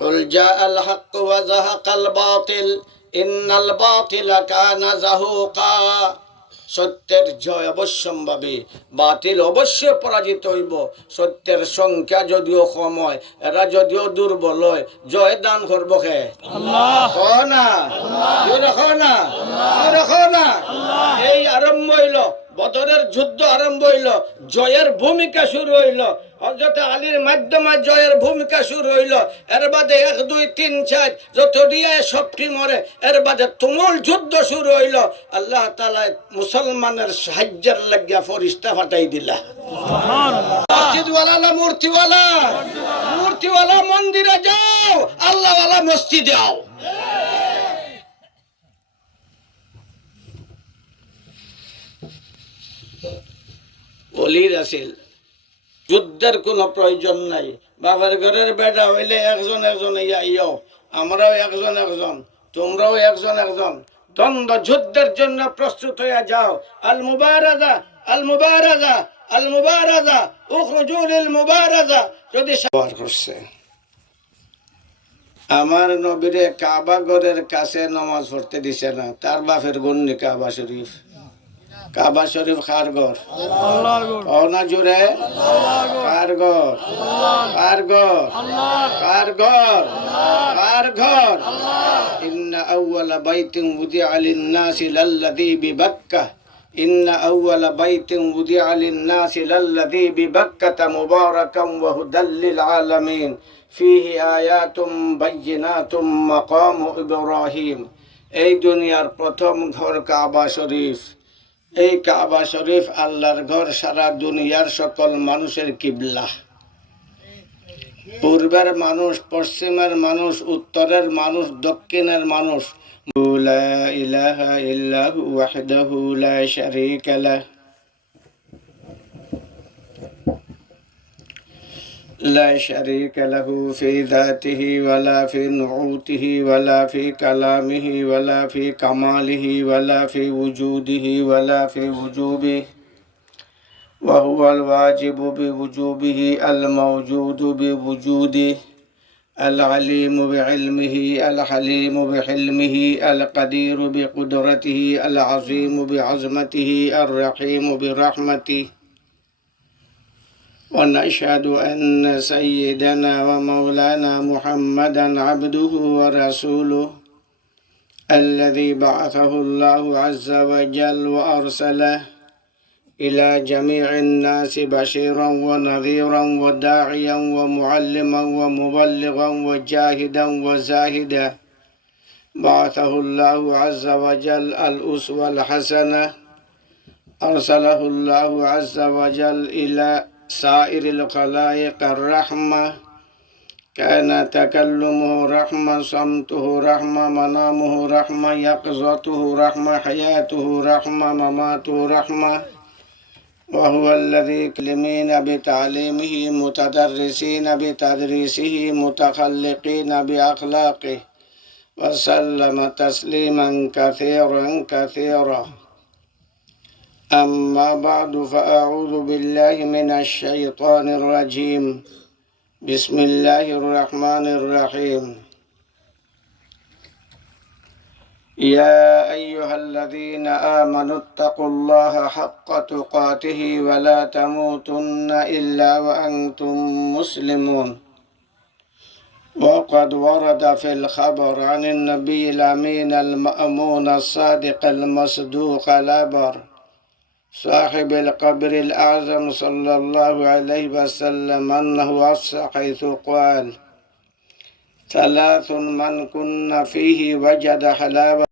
قل جاء الحق وزهق الباطل إن الباطل كان زهوقا। সত্যের জয় অবশ্যম্ভাবী, বাতিল অবশ্যই পরাজিত হইব। সত্যের সংখ্যা যদিও কম হয়, এরা যদিও দুর্বল হয়, জয় দান করবো কে? এই আরম্ভ হইল, বদরের যুদ্ধ আরম্ভ হইল, জয়ের ভূমিকা শুরু হইল। হযরত আলীর মাধ্যমে জয়ের ভূমিকা শুরু হইল। এর বাদে 1 2 3 4 যত দিয়ায় সবটি মরে, এর বাদে তুমুল যুদ্ধ শুরু হইল। আল্লাহ তাআলা মুসলমানের সাহায্যের লাগিয়া ফেরেশতা পাঠাই দিলা। মসজিদওয়ালা মূর্তিওয়ালা, মূর্তিওয়ালা মন্দিরে যাও, আল্লাহওয়ালা মসজিদে যাও। বলির আসিল, যুদ্ধের কোনো প্রয়োজন নাই। বাবার ঘরের বেটা হইলে একজন একজন ইয়াও, আমরাও একজন একজন, তোমরাও একজন একজন। দ্বন্দ্ব যুদ্ধের জন্য প্রস্তুত হইয়া যাও। আল মুবারাজা, আল মুবারাজা, আল মুবারাজা, উখরুজু লিল মুবারাজা। যদি সবার করছে, আমার নবীরে কাবা ঘরের কাছে নামাজ পড়তে দিছে না, তার বাপের গন্নি কাবা শরীফ। কাবা শরীফ কার ঘর? না জুড়ে কার ঘর? কার ঘর? কার ঘর? কার ঘর? ইন্না আউওয়ালা বাইতিন উদিআ লিন-নাসি লাল্লাযী বিবাক্কাহ, ইন্না আউওয়ালা বাইতিন উদিআ লিন-নাসি লাল্লাযী বিবাক্কাতা মুবারাকান ওয়া হুদাল লিল আলামিন ফীহি আয়াতুম বায়্যিনাতুম মাকামু ইব্রাহিম। এই দুনিয়ার প্রথম ঘর কাবা শরীফ। এই কাবা শরীফ আল্লাহর ঘর, সারা দুনিয়ার সকল মানুষের কিবলা। পূর্বের মানুষ, পশ্চিমের মানুষ, উত্তরের মানুষ, দক্ষিণের মানুষ। লা ইলাহা ইল্লাহু ওয়াহদাহু লা শারীকা লাহ, لا شريك له في ذاته ولا في نعوته ولا في كلامه ولا في كماله ولا في وجوده ولا في وجوبه، وهو الواجب بوجوبه الموجود بوجوده، العليم بعلمه الحليم بحلمه القدير بقدرته العظيم بعظمته الرحيم برحمته. ونشهد أن سيدنا ومولانا محمدا عبده ورسوله الذي بعثه الله عز وجل وأرسله إلى جميع الناس بشيرا ونذيرا وداعيا ومعلما ومبلغا وجاهدا وزاهدا. بعثه الله عز وجل الأسوة الحسنة، أرسله الله عز وجل إلى سائر الخلائق الرحمة. كان تكلمه رحمة، صمته رحمة، منامه رحمة، يقظته رحمة، حياته رحمة، مماته رحمة. وهو الذي كلمين بتعليمه، متدرسين بتدريسه، متخلقين بأخلاقه، وسلم تسليما كثيرا كثيرا. أما بعد، فأعوذ بالله من الشيطان الرجيم. بسم الله الرحمن الرحيم. يا أيها الذين آمنوا اتقوا الله حق تقاته ولا تموتن إلا وأنتم مسلمون. وقد ورد في الخبر عن النبي الأمين المأمون الصادق المصدوق الأبر صاحب القبر الأعظم صلى الله عليه وسلم أنه أفصح حيث قال: ثلاث من كن فيه وجد حلاوة